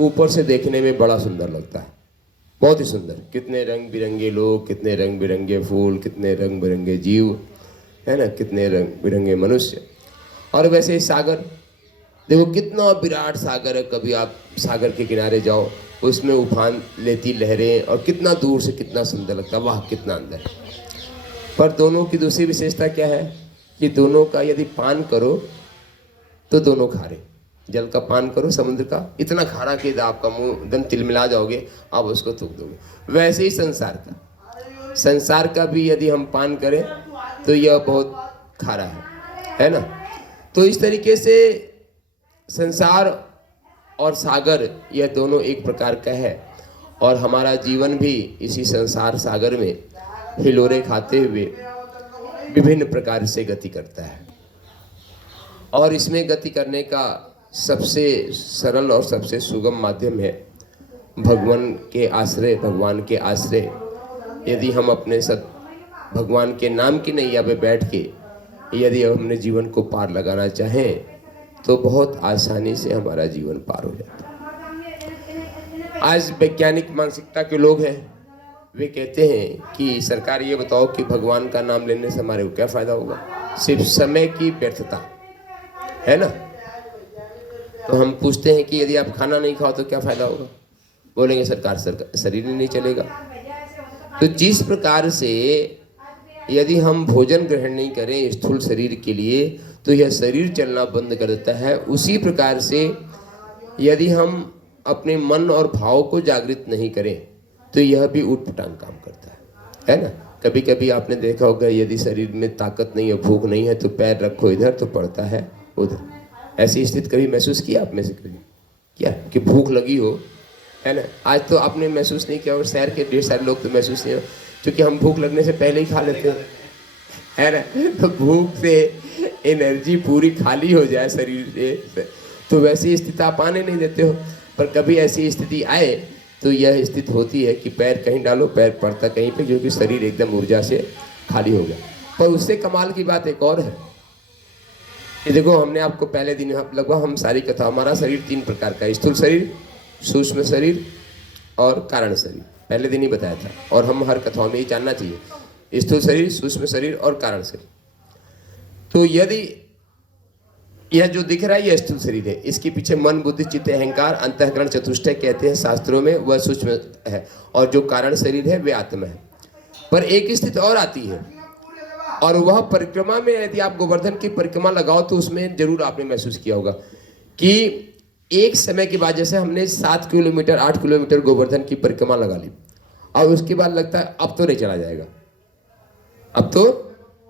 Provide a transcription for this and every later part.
ऊपर से देखने में बड़ा सुंदर लगता है, बहुत ही सुंदर। कितने रंग बिरंगे लोग, कितने रंग बिरंगे फूल, कितने रंग बिरंगे जीव, है ना, कितने रंग बिरंगे मनुष्य। और वैसे ही सागर देखो, कितना विराट सागर है। कभी आप सागर के किनारे जाओ, उसमें उफान लेती लहरें, और कितना दूर से कितना सुंदर लगता है, वाह कितना अंदर। पर दोनों की दूसरी विशेषता क्या है कि दोनों का यदि पान करो तो दोनों खारे। जल का पान करो समुद्र का, इतना खारा कि आपका मुंह एकदम तिलमिला जाओगे, आप उसको थूक दोगे। वैसे ही संसार का भी यदि हम पान करें तो यह बहुत खारा है ना। तो इस तरीके से संसार और सागर यह दोनों एक प्रकार का है, और हमारा जीवन भी इसी संसार सागर में हिलोरे खाते हुए विभिन्न प्रकार से गति करता है। और इसमें गति करने का सबसे सरल और सबसे सुगम माध्यम है भगवान के आश्रय। यदि हम अपने भगवान के नाम की नैया पे बैठ के यदि हमने जीवन को पार लगाना चाहें तो बहुत आसानी से हमारा जीवन पार हो जाता है। आज वैज्ञानिक मानसिकता के लोग हैं, वे कहते हैं कि सरकार ये बताओ कि भगवान का नाम लेने से हमारे को क्या फायदा होगा, सिर्फ समय की व्यर्थता है ना। तो हम पूछते हैं कि यदि आप खाना नहीं खाओ तो क्या फायदा होगा, बोलेंगे सरकार शरीर ही नहीं चलेगा। तो जिस प्रकार से यदि हम भोजन ग्रहण नहीं करें स्थूल शरीर के लिए तो यह शरीर चलना बंद कर देता है, उसी प्रकार से यदि हम अपने मन और भाव को जागृत नहीं करें तो यह भी उटपटांग काम करता है ना। कभी कभी आपने देखा होगा, यदि शरीर में ताकत नहीं है, भूख नहीं है, तो पैर रखो इधर तो पड़ता है उधर। ऐसी स्थिति कभी महसूस किया आप में से कभी क्या कि भूख लगी हो, है ना। आज तो आपने महसूस नहीं किया, और शहर के ढेर सारे लोग तो महसूस नहीं हो, क्योंकि हम भूख लगने से पहले ही खा लेते हैं, है ना। तो भूख से एनर्जी पूरी खाली हो जाए शरीर से, तो वैसी स्थिति आप आने नहीं देते हो। पर कभी ऐसी स्थिति आए तो यह स्थिति होती है कि पैर कहीं डालो, पैर पड़ता कहीं पे, क्योंकि शरीर एकदम ऊर्जा से खाली हो गया। पर उससे कमाल की बात एक और है कि देखो, हमने आपको पहले दिन लगभग हम सारी कथा, हमारा शरीर 3 प्रकार का है, स्थूल शरीर, सूक्ष्म शरीर और कारण शरीर, पहले दिन ही बताया था। और हम हर कथाओं में ही जानना चाहिए स्थूल शरीर, सूक्ष्म शरीर और कारण शरीर। तो यदि यह जो दिख रहा है यह स्थूल शरीर है, इसके पीछे मन, बुद्धि, चित्त, अहंकार, अंतःकरण, चतुष्टय कहते हैं शास्त्रों में, वह सूक्ष्म है। और जो कारण शरीर है वे आत्मा है। पर एक स्थिति और आती है, और वह परिक्रमा में यदि आप गोवर्धन की परिक्रमा लगाओ तो उसमें जरूर आपने महसूस किया होगा कि एक समय के बाद, जैसे हमने 7 किलोमीटर 8 किलोमीटर गोवर्धन की परिक्रमा लगा ली, और उसके बाद लगता है अब तो नहीं चला जाएगा, अब तो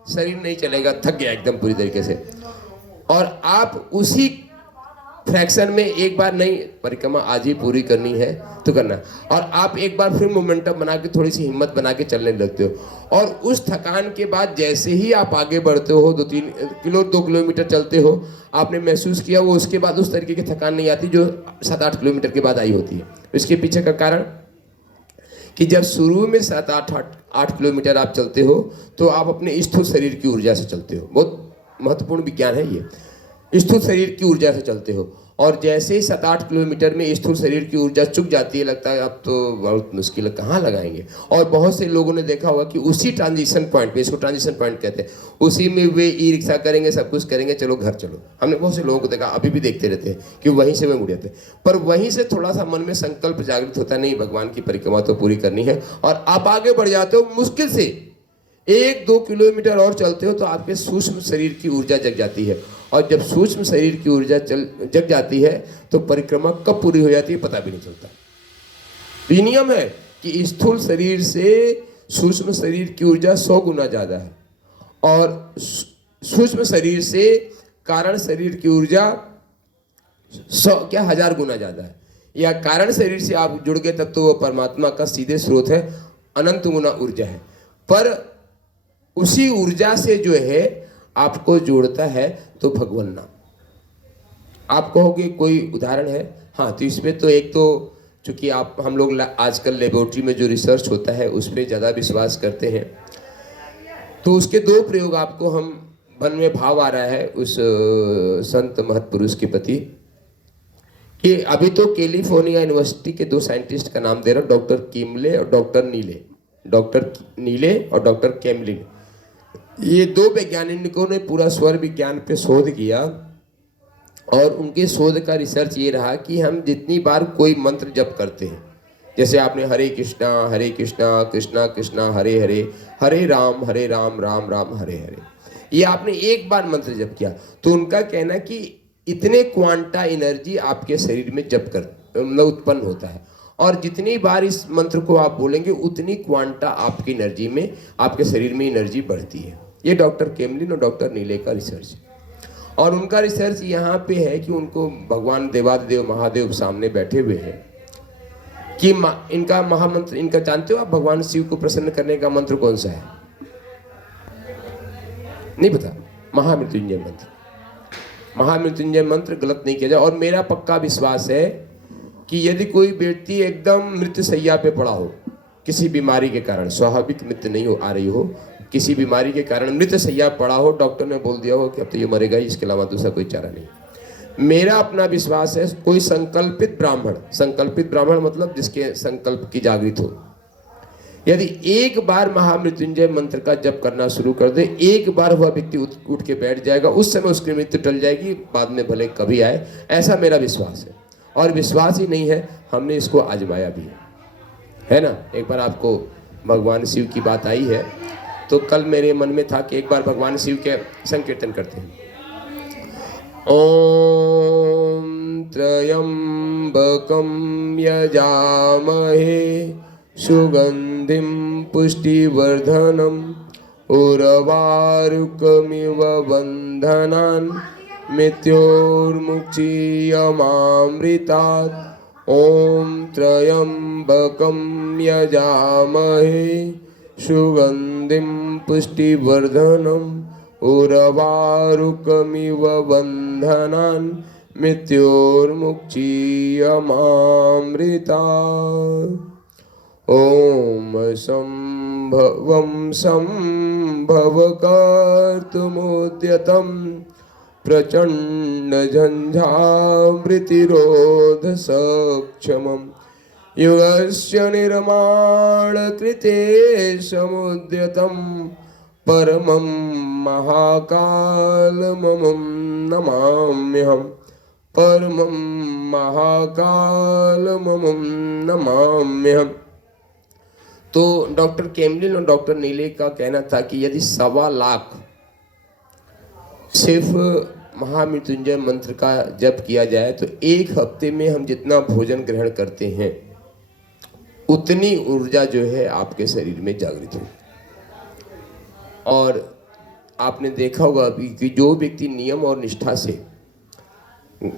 शरीर नहीं चलेगा, थक गया एकदम पूरी तरीके से। और आप उसी फ्रैक्शन में एक बार नहीं, परिक्रमा आज ही पूरी करनी है तो करना, और आप एक बार फिर मोमेंटम बना के, थोड़ी सी हिम्मत बना के चलने लगते हो। और उस थकान के बाद जैसे ही आप आगे बढ़ते हो, 2 किलोमीटर चलते हो, आपने महसूस किया वो उसके बाद उस तरीके की थकान नहीं आती जो 7-8 किलोमीटर के बाद आई होती है। इसके पीछे का कारण कि जब शुरू में 7-8 किलोमीटर आप चलते हो तो आप अपने स्थूल शरीर की ऊर्जा से चलते हो। बहुत महत्वपूर्ण विज्ञान है ये, स्थूल शरीर की ऊर्जा से चलते हो। और जैसे ही 7-8 किलोमीटर में स्थूल शरीर की ऊर्जा चुक जाती है, लगता है अब तो बहुत मुश्किल है, कहाँ लगाएंगे। और बहुत से लोगों ने देखा होगा कि उसी ट्रांजिशन पॉइंट पे, इसको ट्रांजिशन पॉइंट कहते हैं, उसी में वे ई रिक्शा करेंगे, सब कुछ करेंगे, चलो घर चलो। हमने बहुत से लोगों को देखा, अभी भी देखते रहते हैं कि वहीं से वे मुड़ जाते हैं। पर वहीं से थोड़ा सा मन में संकल्प जागृत होता नहीं, भगवान की परिक्रमा तो पूरी करनी है, और आप आगे बढ़ जाते हो। मुश्किल से 1-2 किलोमीटर और चलते हो तो आपके सूक्ष्म शरीर की ऊर्जा जग जाती है, और जब सूक्ष्म शरीर की ऊर्जा जग जाती है तो परिक्रमा कब पूरी हो जाती है पता भी नहीं चलता। ये नियम है कि स्थूल शरीर से सूक्ष्म शरीर की ऊर्जा 100 गुना ज्यादा है, और सूक्ष्म शरीर से कारण शरीर की ऊर्जा 1000 गुना ज्यादा है। या कारण शरीर से आप जुड़ गए तब तो वो परमात्मा का सीधे स्रोत है, अनंत गुना ऊर्जा है। पर उसी ऊर्जा से जो है आपको जोड़ता है तो भगवान नाम। आप कहोगे कोई उदाहरण है? हाँ, तो इसमें तो एक तो चूंकि आप हम लोग आजकल लेबोरेटरी में जो रिसर्च होता है उस पर ज़्यादा विश्वास करते हैं, तो उसके 2 प्रयोग आपको हम मन में भाव आ रहा है उस संत महत्पुरुष के प्रति कि अभी तो कैलिफोर्निया यूनिवर्सिटी के 2 साइंटिस्ट का नाम दे रहा हूं, डॉक्टर किमले और डॉक्टर नीले, डॉक्टर नीले और डॉक्टर केमलिन। ये 2 वैज्ञानिकों ने पूरा स्वर विज्ञान पे शोध किया और उनके शोध का रिसर्च ये रहा कि हम जितनी बार कोई मंत्र जप करते हैं, जैसे आपने हरे कृष्णा कृष्णा कृष्णा हरे हरे, हरे राम राम राम हरे हरे, ये आपने एक बार मंत्र जप किया तो उनका कहना कि इतने क्वांटा एनर्जी आपके शरीर में जप कर मतलब उत्पन्न होता है, और जितनी बार इस मंत्र को आप बोलेंगे उतनी क्वांटा आपकी एनर्जी में, आपके शरीर में एनर्जी बढ़ती है। ये डॉक्टर केमलिन और डॉक्टर नीले का रिसर्च है। और उनका रिसर्च यहाँ पे है कि उनको भगवान देवादिदेव महादेव सामने बैठे हुए हैं कि इनका महामंत्र, इनका जानते हो आप भगवान शिव को प्रसन्न करने का मंत्र कौन सा है? नहीं पता? महामृत्युंजय मंत्र। महामृत्युंजय मंत्र गलत नहीं किया जाए। और मेरा पक्का विश्वास है कि यदि कोई व्यक्ति एकदम मृत्यु शैया पे पड़ा हो, किसी बीमारी के कारण, स्वाभाविक मृत्यु नहीं हो आ रही हो, किसी बीमारी के कारण मृत्यु शैया पड़ा हो, डॉक्टर ने बोल दिया हो कि अब तो ये मरेगा ही, इसके अलावा दूसरा कोई चारा नहीं, मेरा अपना विश्वास है कोई संकल्पित ब्राह्मण मतलब जिसके संकल्प की जागृत हो, यदि एक बार महामृत्युंजय मंत्र का जप करना शुरू कर दे, एक बार वह व्यक्ति उठ के बैठ जाएगा, उस समय उसकी मृत्यु टल जाएगी, बाद में भले कभी आए, ऐसा मेरा विश्वास है। और विश्वास ही नहीं है, हमने इसको आजमाया भी है ना। एक बार आपको भगवान शिव की बात आई है तो कल मेरे मन में था कि एक बार भगवान शिव के संकीर्तन करते हैं। ओम त्र्यंबकं यजामहे सुगंधिं पुष्टिवर्धनम् उर्वारुकमिव बन्धनान् मृत्योर्मुक्षीयमामृतात्। ओम त्र्यंबकं यजामहे सुगंधिं पुष्टिवर्धनम् उर्वारुकमिव बन्धनान् मृत्योर्मुक्षीयमामृतात्। ओम संभवं संभवकर्तुमुद्यतं प्रचंड झंझामृतिरोध सक्षमं युगस्य निर्माण कृते समुद्यतं परमं महाकालमं नमाम्यहम्। परमं महाकालमं नमाम्यहम्। तो डॉक्टर केमलिन और डॉक्टर नीले का कहना था कि यदि 1.25 लाख सिर्फ महामृत्युंजय मंत्र का जप किया जाए तो एक हफ्ते में हम जितना भोजन ग्रहण करते हैं उतनी ऊर्जा जो है आपके शरीर में जागृत होगी। और आपने देखा होगा अभी कि जो व्यक्ति नियम और निष्ठा से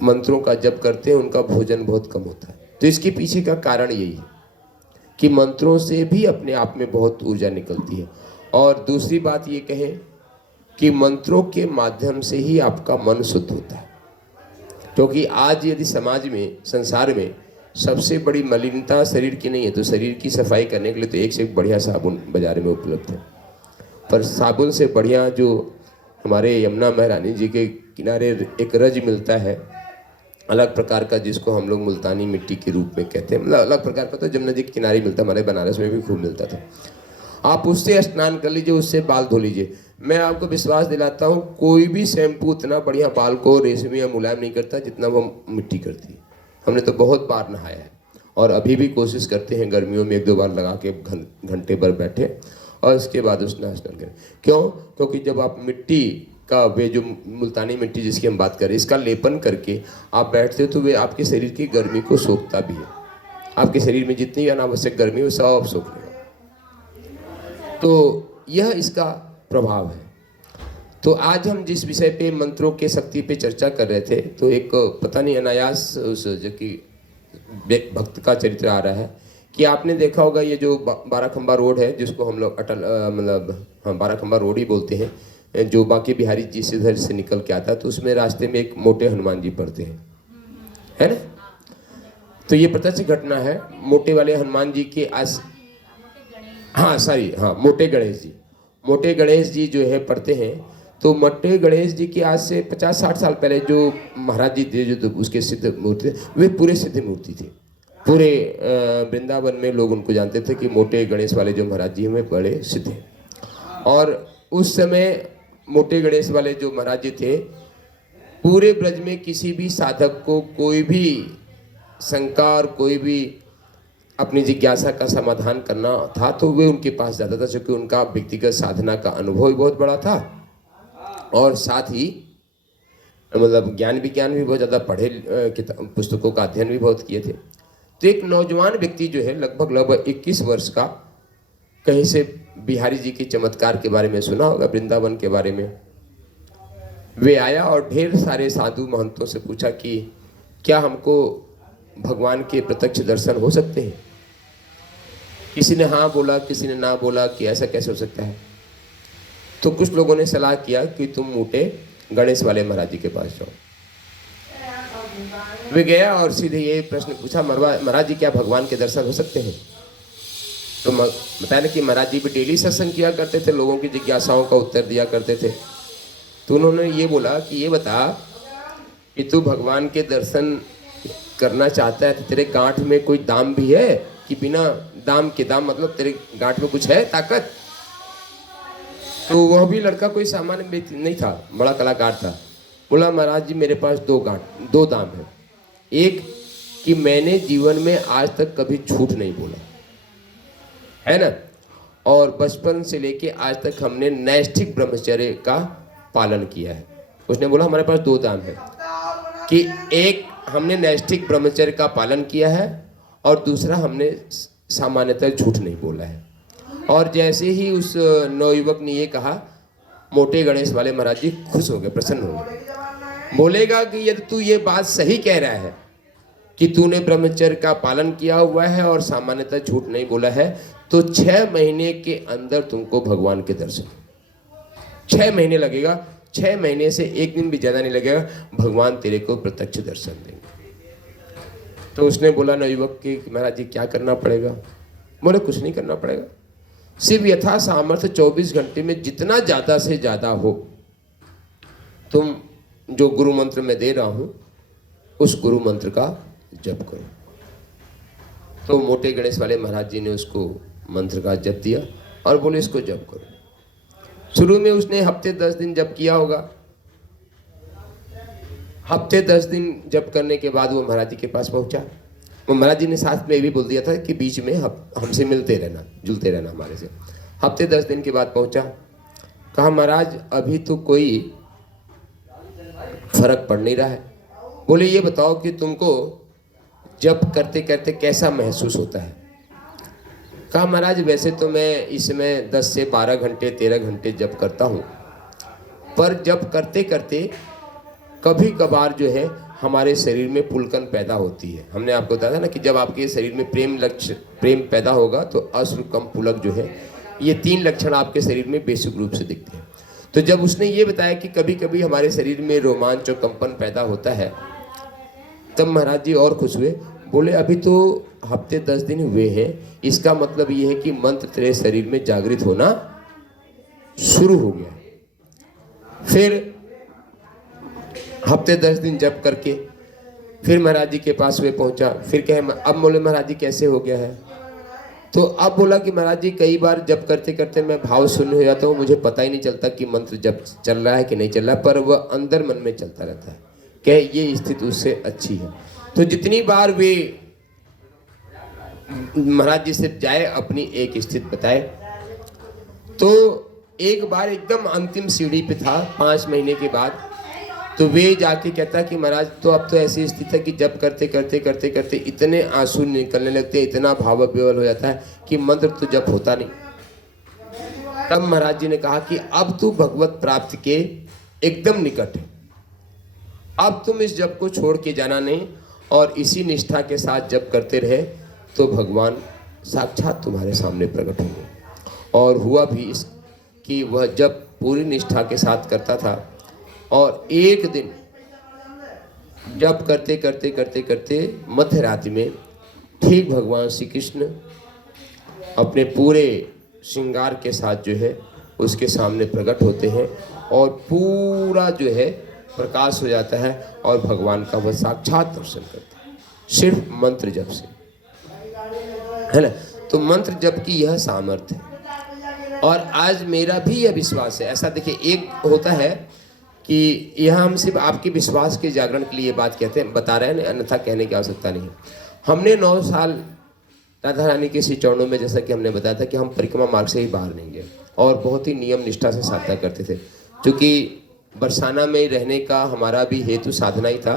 मंत्रों का जप करते हैं उनका भोजन बहुत कम होता है। तो इसके पीछे का कारण यही है कि मंत्रों से भी अपने आप में बहुत ऊर्जा निकलती है। और दूसरी बात ये कहें कि मंत्रों के माध्यम से ही आपका मन शुद्ध होता है, क्योंकि आज यदि समाज में, संसार में सबसे बड़ी मलिनता शरीर की नहीं है, तो शरीर की सफाई करने के लिए तो एक से एक बढ़िया साबुन बाजार में उपलब्ध है। पर साबुन से बढ़िया जो हमारे यमुना महारानी जी के किनारे एक रज मिलता है अलग प्रकार का, जिसको हम लोग मुल्तानी मिट्टी के रूप में कहते हैं, मतलब अलग प्रकार का, तो जमुना जी के किनारे मिलता, हमारे बनारस में भी खूब मिलता था। आप उससे स्नान कर लीजिए, उससे बाल धो लीजिए। मैं आपको विश्वास दिलाता हूँ कोई भी शैम्पू उतना बढ़िया बाल को रेशमी या मुलायम नहीं करता जितना वो मिट्टी करती है। हमने तो बहुत बार नहाया है और अभी भी कोशिश करते हैं गर्मियों में 1-2 बार लगा के घंटे भर बैठे और इसके बाद स्नान करें। क्यों? क्योंकि जब आप मिट्टी का, वे जो मुल्तानी मिट्टी जिसकी हम बात करें, इसका लेपन करके आप बैठते हो तो वे आपके शरीर की गर्मी को सोखता भी है। आपके शरीर में जितनी अनावश्यक गर्मी है वो सब सोख लेगा। तो यह इसका प्रभाव है। तो आज हम जिस विषय पे मंत्रों के शक्ति पे चर्चा कर रहे थे, तो एक पता नहीं अनायास उस जो कि भक्त का चरित्र आ रहा है कि आपने देखा होगा ये जो 12 खंबा रोड है, जिसको हम लोग अटल मतलब 12 खंबा रोड ही बोलते हैं, जो बांके बिहारी जी से इधर से निकल के आता है, तो उसमें रास्ते में एक मोटे हनुमान जी पड़ते हैं, है ना। तो ये प्रत्यक्ष घटना है। मोटे वाले हनुमान जी के मोटे गणेश जी जो है पढ़ते हैं। तो मोटे गणेश जी की आज से 50-60 साल पहले जो महाराज जी थे, जो उसके सिद्ध मूर्ति थे, वे पूरे सिद्ध मूर्ति थे। पूरे वृंदावन में लोग उनको जानते थे कि मोटे गणेश वाले जो महाराज जी हैं वे बड़े सिद्ध हैं। और उस समय मोटे गणेश वाले जो महाराज जी थे, पूरे ब्रज में किसी भी साधक को कोई भी शंका और कोई भी अपनी जिज्ञासा का समाधान करना था तो वे उनके पास जाता था, क्योंकि उनका व्यक्तिगत साधना का अनुभव भी बहुत बड़ा था और साथ ही मतलब ज्ञान भी बहुत ज़्यादा पढ़े, पुस्तकों का अध्ययन भी बहुत किए थे। तो एक नौजवान व्यक्ति जो है लगभग 21 वर्ष का, कहीं से बिहारी जी के चमत्कार के बारे में सुना होगा, वृंदावन के बारे में, वे आया और ढेर सारे साधु महंतों से पूछा कि क्या हमको भगवान के प्रत्यक्ष दर्शन हो सकते हैं। किसी ने हाँ बोला, किसी ने ना बोला कि ऐसा कैसे हो सकता है। तो कुछ लोगों ने सलाह किया कि तुम मोटे गणेश वाले महाराज जी के पास जाओ। वे गया और सीधे ये प्रश्न पूछा, महाराज जी क्या भगवान के दर्शन हो सकते हैं। तो बताया कि महाराज जी भी डेली सत्संग किया करते थे, लोगों की जिज्ञासाओं का उत्तर दिया करते थे। तो उन्होंने ये बोला कि ये बता कि तू भगवान के दर्शन करना चाहता है तो तेरे गांठ में कोई दाम भी है कि बिना दाम के, दाम मतलब तेरे गांठ में कुछ है ताकत। तो वह भी लड़का कोई सामान्य व्यक्ति नहीं था, बड़ा कलाकार था। बोला महाराज जी मेरे पास दो दाम है। एक कि मैंने जीवन में आज तक कभी झूठ नहीं बोला है ना, और बचपन से लेके आज तक हमने नैष्ठिक ब्रह्मचर्य का पालन किया है। उसने बोला हमारे पास दो दाम है कि एक हमने नैष्ठिक ब्रह्मचर्य का पालन किया है और दूसरा हमने सामान्यतः झूठ नहीं बोला है। और जैसे ही उस नवयुवक ने ये कहा, मोटे गणेश वाले महाराज जी खुश हो गए, प्रसन्न हो गए। बोलेगा कि यदि तू ये बात सही कह रहा है कि तूने ब्रह्मचर्य का पालन किया हुआ है और सामान्यतः झूठ नहीं बोला है, तो 6 महीने के अंदर तुमको भगवान के दर्शन, 6 महीने लगेगा, 6 महीने से एक दिन भी ज्यादा नहीं लगेगा, भगवान तेरे को प्रत्यक्ष दर्शन देंगे। तो उसने बोला नवयुवक कि महाराज जी क्या करना पड़ेगा। बोले कुछ नहीं करना पड़ेगा, सिर्फ यथा सामर्थ्य 24 घंटे में जितना ज्यादा से ज्यादा हो तुम जो गुरु मंत्र मैं दे रहा हूं उस गुरु मंत्र का जप करो। तो मोटे गणेश वाले महाराज जी ने उसको मंत्र का जप दिया और बोले इसको जप करो। शुरू में उसने हफ्ते 10 दिन जप किया होगा। हफ्ते 10 दिन जप करने के बाद वो महाराज जी के पास पहुंचा। वो महाराज जी ने साथ में भी बोल दिया था कि बीच में हमसे मिलते रहना, जुलते रहना हमारे से। हफ्ते 10 दिन के बाद पहुंचा, कहा महाराज अभी तो कोई फर्क पड़ नहीं रहा है। बोले ये बताओ कि तुमको जप करते करते कैसा महसूस होता है। कहा महाराज वैसे तो मैं इसमें 10 से 12 घंटे 13 घंटे जप करता हूँ, पर जप करते करते कभी कभार जो है हमारे शरीर में पुलकन पैदा होती है। हमने आपको बताया था ना कि जब आपके शरीर में प्रेम पैदा होगा तो अश्रु कम पुलक जो है, ये 3 लक्षण आपके शरीर में बेसिक रूप से दिखते हैं। तो जब उसने ये बताया कि कभी कभी हमारे शरीर में रोमांच और कंपन पैदा होता है, तब महाराज जी और खुश हुए। बोले अभी तो हफ्ते 10 दिन हुए हैं, इसका मतलब ये है कि मंत्र तेरे शरीर में जागृत होना शुरू हो गया। फिर हफ्ते 10 दिन जप करके फिर महाराज जी के पास वे पहुंचा। फिर कहे अब बोले महाराज जी कैसे हो गया है। तो अब बोला कि महाराज जी कई बार जप करते करते मैं भाव शून्य हो जाता हूँ, मुझे पता ही नहीं चलता कि मंत्र जप चल रहा है कि नहीं चल रहा है, पर वह अंदर मन में चलता रहता है। कहे ये स्थिति उससे अच्छी है। तो जितनी बार वे महाराज जी से जाए अपनी एक स्थिति बताए, तो एक बार एकदम अंतिम सीढ़ी पे था 5 महीने के बाद, तो वे जाके कहता कि महाराज तो अब तो ऐसी स्थिति है कि जब करते करते करते करते इतने आंसू निकलने लगते, इतना भाव विवल हो जाता है कि मंत्र तो जप होता नहीं। तब महाराज जी ने कहा कि अब तू भगवत प्राप्ति के एकदम निकट है, अब तुम इस जप को छोड़ के जाना नहीं और इसी निष्ठा के साथ जप करते रहे तो भगवान साक्षात तुम्हारे सामने प्रकट होंगे। और हुआ भी इस कि वह जप पूरी निष्ठा के साथ करता था और एक दिन जप करते करते करते करते मध्य रात्रि में ठीक भगवान श्री कृष्ण अपने पूरे श्रृंगार के साथ जो है उसके सामने प्रकट होते हैं और पूरा जो है प्रकाश हो जाता है और भगवान का वह साक्षात दर्शन करते हैं, सिर्फ मंत्र जप से, है ना। तो मंत्र जप की यह सामर्थ्य है। और आज मेरा भी यह विश्वास है, ऐसा देखिए, एक होता है कि यह हम सिर्फ आपके विश्वास के जागरण के लिए बात कहते हैं, बता रहे हैं, अन्यथा कहने की आवश्यकता नहीं है। हमने 9 साल राधा रानी के श्री चरणों में, जैसा कि हमने बताया था कि हम परिक्रमा मार्ग से ही बाहर नहीं गए और बहुत ही नियम निष्ठा से साधना करते थे। क्योंकि बरसाना में रहने का हमारा भी हेतु साधना ही था,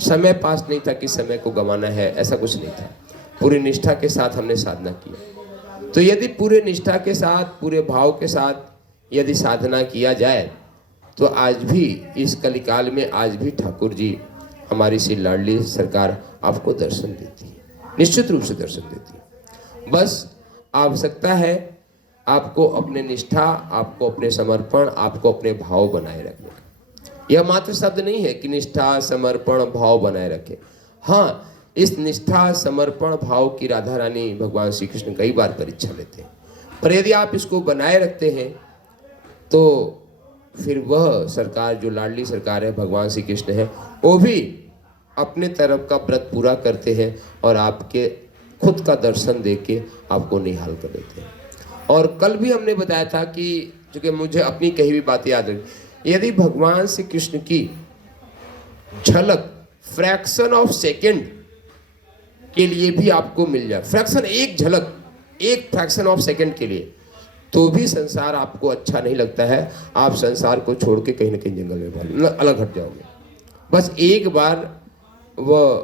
समय पास नहीं था कि समय को गंवाना है, ऐसा कुछ नहीं था। पूरी निष्ठा के साथ हमने साधना किया। तो यदि पूरे निष्ठा के साथ, पूरे भाव के साथ यदि साधना किया जाए तो आज भी इस कलिकाल में आज भी ठाकुर जी, हमारी श्री लाडली सरकार आपको दर्शन देती है, निश्चित रूप से दर्शन देती है। बस आवश्यकता है आपको अपने निष्ठा, आपको अपने समर्पण, आपको अपने भाव बनाए रखने का। यह मात्र शब्द नहीं है कि निष्ठा, समर्पण, भाव बनाए रखें। हाँ, इस निष्ठा, समर्पण, भाव की राधा रानी भगवान श्री कृष्ण कई बार परीक्षा लेते हैं, पर यदि आप इसको बनाए रखते हैं तो फिर वह सरकार, जो लाडली सरकार है, भगवान श्री कृष्ण है, वो भी अपने तरफ का व्रत पूरा करते हैं और आपके खुद का दर्शन देके आपको निहाल कर देते हैं। और कल भी हमने बताया था कि, चूँकि मुझे अपनी कही हुई बातें याद रही, यदि भगवान श्री कृष्ण की झलक फ्रैक्शन ऑफ सेकेंड के लिए भी आपको मिल जाए, फ्रैक्शन, एक झलक, एक फ्रैक्शन ऑफ सेकेंड के लिए, तो भी संसार आपको अच्छा नहीं लगता है। आप संसार को छोड़ के कहीं ना कहीं जंगल में अलग हट जाओगे। बस एक बार वह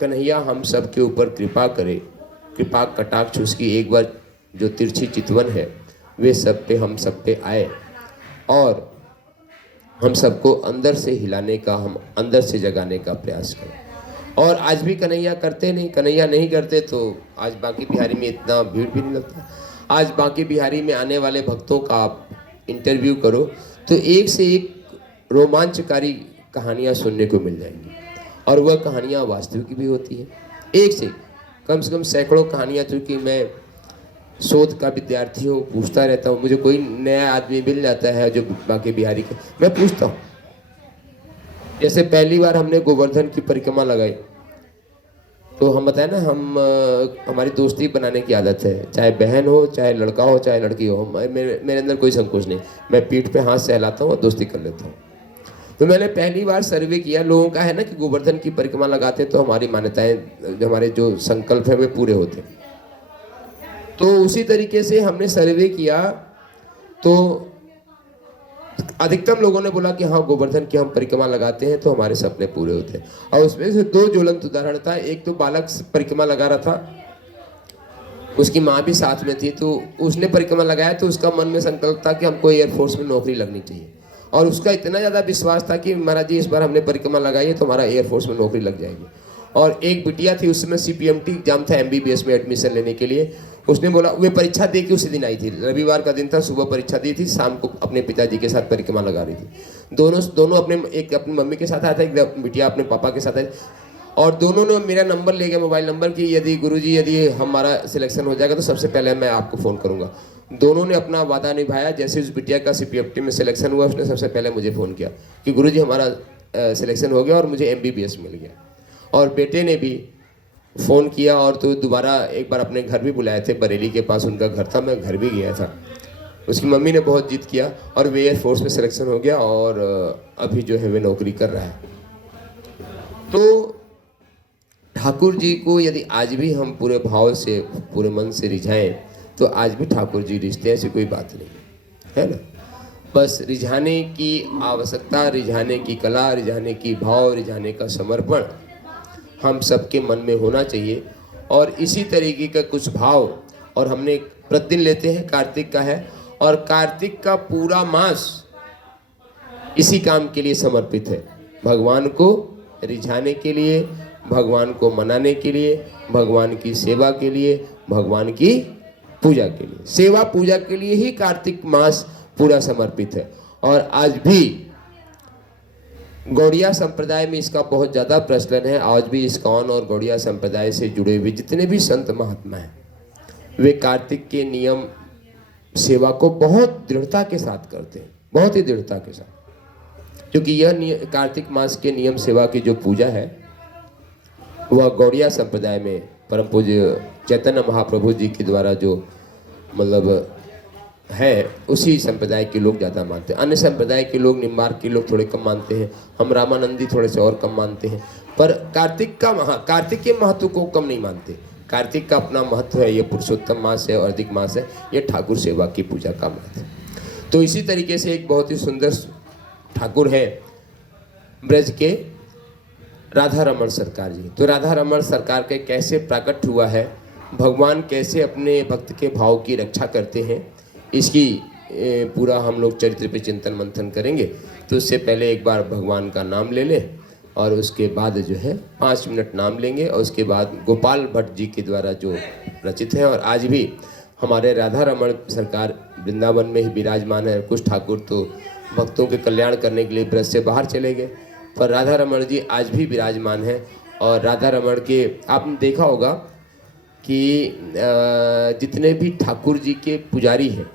कन्हैया हम सब के ऊपर कृपा करे, कृपा कटाक्ष उसकी एक बार जो तिरछी चितवन है वे सब पे, हम सब पे आए और हम सबको अंदर से हिलाने का, हम अंदर से जगाने का प्रयास करें। और आज भी कन्हैया करते नहीं, कन्हैया नहीं करते तो आज बांके बिहारी में इतना भीड़ भी नहीं लगता। आज बांके बिहारी में आने वाले भक्तों का आप इंटरव्यू करो तो एक से एक रोमांचकारी कहानियाँ सुनने को मिल जाएंगी, और वह कहानियाँ वास्तविक भी होती हैं। एक से कम सैकड़ों कहानियाँ, चूँकि मैं शोध का विद्यार्थी हूँ, पूछता रहता हूँ, मुझे कोई नया आदमी मिल जाता है जो बांके बिहारी के, मैं पूछता हूँ। जैसे पहली बार हमने गोवर्धन की परिक्रमा लगाई तो हम बताए ना, हमारी दोस्ती बनाने की आदत है, चाहे बहन हो, चाहे लड़का हो, चाहे लड़की हो, मेरे अंदर कोई संकोच नहीं, मैं पीठ पे हाथ सहलाता हूँ और दोस्ती कर लेता हूँ। तो मैंने पहली बार सर्वे किया, लोगों का है ना कि गोवर्धन की परिक्रमा लगाते तो हमारी मान्यताएं, हमारे जो संकल्प है वे पूरे होते। तो उसी तरीके से हमने सर्वे किया तो अधिकतम लोगों ने बोला कि हाँ, गोवर्धन की हम परिक्रमा लगाते हैं तो हमारे सपने पूरे होते हैं। और उसमें से 2 ज्वलंत उदाहरण था। एक तो बालक परिक्रमा लगा रहा था, उसकी माँ भी साथ में थी, तो उसने परिक्रमा लगाया तो उसका मन में संकल्प था कि हमको एयरफोर्स में नौकरी लगनी चाहिए, और उसका इतना ज़्यादा विश्वास था कि महाराज जी इस बार हमने परिक्रमा लगाई है तो हमारा एयरफोर्स में नौकरी लग जाएगी। और एक बिटिया थी, उसमें CPMT एग्जाम था MBBS में एडमिशन लेने के लिए, उसने बोला, वे परीक्षा दे के उसी दिन आई थी, रविवार का दिन था, सुबह परीक्षा दी थी, शाम को अपने पिताजी के साथ परिक्रमा लगा रही थी। दोनों अपने, एक अपनी मम्मी के साथ आया था, एक बिटिया अपने पापा के साथ आई, और दोनों ने मेरा नंबर ले गया, मोबाइल नंबर, कि यदि गुरुजी यदि हमारा सिलेक्शन हो जाएगा तो सबसे पहले मैं आपको फ़ोन करूँगा। दोनों ने अपना वादा निभाया। जैसे उस बिटिया का CPFT में सिलेक्शन हुआ, उसने सबसे पहले मुझे फ़ोन किया कि गुरुजी हमारा सिलेक्शन हो गया और मुझे MBBS मिल गया। और बेटे ने भी फ़ोन किया और तो दोबारा एक बार अपने घर भी बुलाए थे, बरेली के पास उनका घर था, मैं घर भी गया था। उसकी मम्मी ने बहुत जिद किया और वे एयरफोर्स में सिलेक्शन हो गया और अभी जो है वे नौकरी कर रहा है। तो ठाकुर जी को यदि आज भी हम पूरे भाव से, पूरे मन से रिझाएं तो आज भी ठाकुर जी रिझते, ऐसी कोई बात नहीं है ना। बस रिझाने की आवश्यकता, रिझाने की कला, रिझाने की भाव, रिझाने का समर्पण हम सबके मन में होना चाहिए। और इसी तरीके का कुछ भाव, और हमने प्रतिदिन लेते हैं, कार्तिक का है, और कार्तिक का पूरा मास इसी काम के लिए समर्पित है, भगवान को रिझाने के लिए, भगवान को मनाने के लिए, भगवान की सेवा के लिए, भगवान की पूजा के लिए, सेवा पूजा के लिए ही कार्तिक मास पूरा समर्पित है। और आज भी गौड़िया संप्रदाय में इसका बहुत ज़्यादा प्रचलन है। आज भी इस्कॉन और गौड़िया संप्रदाय से जुड़े हुए जितने भी संत महात्मा हैं, वे कार्तिक के नियम सेवा को बहुत दृढ़ता के साथ करते हैं। बहुत ही दृढ़ता के साथ, क्योंकि यह कार्तिक मास के नियम सेवा की जो पूजा है वह गौड़िया संप्रदाय में परम पूज्य चैतन्य महाप्रभु जी के द्वारा जो मतलब है उसी संप्रदाय के लोग ज़्यादा मानते हैं। अन्य संप्रदाय के लोग, निम्बार्क के लोग थोड़े कम मानते हैं, हम रामानंदी थोड़े से और कम मानते हैं, पर कार्तिक के महत्व को कम नहीं मानते। कार्तिक का अपना महत्व है, ये पुरुषोत्तम मास है और अधिक मास है, ये ठाकुर सेवा की पूजा का महत्व है। तो इसी तरीके से एक बहुत ही सुंदर ठाकुर है ब्रज के राधा रमण सरकार जी। तो राधा रमण सरकार के कैसे प्रकट हुआ है, भगवान कैसे अपने भक्त के भाव की रक्षा करते हैं, इसकी पूरा हम लोग चरित्र पे चिंतन मंथन करेंगे। तो उससे पहले एक बार भगवान का नाम ले लें और उसके बाद जो है 5 मिनट नाम लेंगे और उसके बाद गोपाल भट्ट जी के द्वारा जो रचित है। और आज भी हमारे राधा रमण सरकार वृंदावन में ही विराजमान है। कुछ ठाकुर तो भक्तों के कल्याण करने के लिए ब्रज से बाहर चले गए, पर राधा रमण जी आज भी विराजमान है। और राधा रमण के आपने देखा होगा कि जितने भी ठाकुर जी के पुजारी हैं,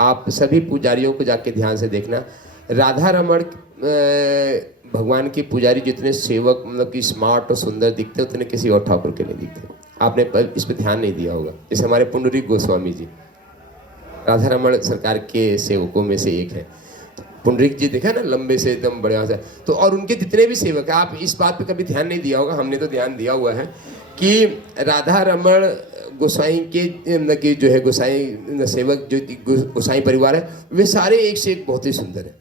आप सभी पुजारियों को जाके ध्यान से देखना, राधा रमण भगवान के पुजारी जितने सेवक मतलब कि स्मार्ट और सुंदर दिखते उतने किसी और ठाकुर के नहीं दिखते। आपने इस पर ध्यान नहीं दिया होगा। जैसे हमारे पुंडरीक गोस्वामी जी राधा रमण सरकार के सेवकों में से एक है। पुंडरीक जी देखा ना, लंबे से एकदम बढ़िया से। तो और उनके जितने भी सेवक हैं, आप इस बात पे कभी ध्यान नहीं दिया होगा, हमने तो ध्यान दिया हुआ है कि राधा रमण गोसाई के जो है गोसाई सेवक जो गोसाई परिवार है, वे सारे एक से एक बहुत ही सुंदर है।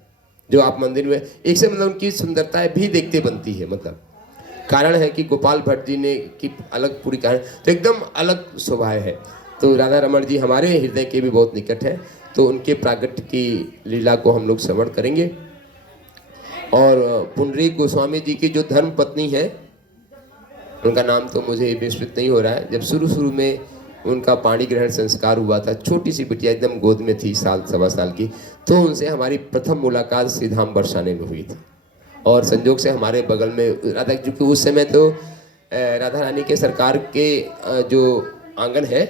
जो आप मंदिर में एक से मतलब उनकी सुंदरता भी देखते बनती है। मतलब कारण है कि गोपाल भट्ट जी ने की अलग पूरी कारण, तो एकदम अलग स्वभाव है। तो राधा रमण जी हमारे हृदय के भी बहुत निकट है, तो उनके प्राकट्य की लीला को हम लोग श्रवण करेंगे। और पुंडरीक गोस्वामी जी की जो धर्म पत्नी है, उनका नाम तो मुझे विस्मृत नहीं हो रहा है। जब शुरू में उनका पाणी ग्रहण संस्कार हुआ था, छोटी सी बिटिया एकदम गोद में थी, 1.25 साल की, तो उनसे हमारी प्रथम मुलाकात श्रीधाम बरसाने में हुई थी। और संजोग से हमारे बगल में राधा, क्योंकि उस समय तो राधा रानी के सरकार के जो आंगन है,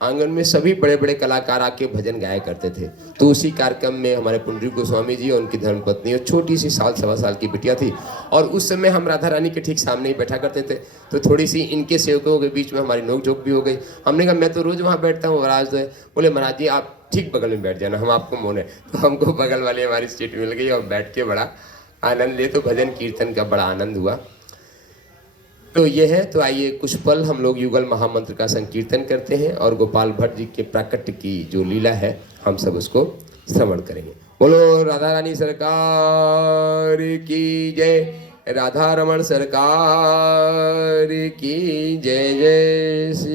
आंगन में सभी बड़े बड़े कलाकार आके भजन गाया करते थे। तो उसी कार्यक्रम में हमारे पुंडरीक गोस्वामी जी और उनकी धर्मपत्नी और छोटी सी 1.25 साल की बिटिया थी। और उस समय हम राधा रानी के ठीक सामने ही बैठा करते थे। तो थोड़ी सी इनके सेवकों के बीच में हमारी नोकझोंक भी हो गई। हमने कहा मैं तो रोज़ वहाँ बैठता हूँ, महाराज तो बोले महाराज जी आप ठीक बगल में बैठ जाना, हम आपको मोन है। तो हमको बगल वाली हमारी सीट मिल गई और बैठ के बड़ा आनंद लिए। तो भजन कीर्तन का बड़ा आनंद हुआ। तो ये है। तो आइए कुछ पल हम लोग युगल महामंत्र का संकीर्तन करते हैं और गोपाल भट्ट जी के प्राकट्य की जो लीला है हम सब उसको श्रवण करेंगे। बोलो राधा रानी सरकार की जय, राधा रमण सरकार की जय जय।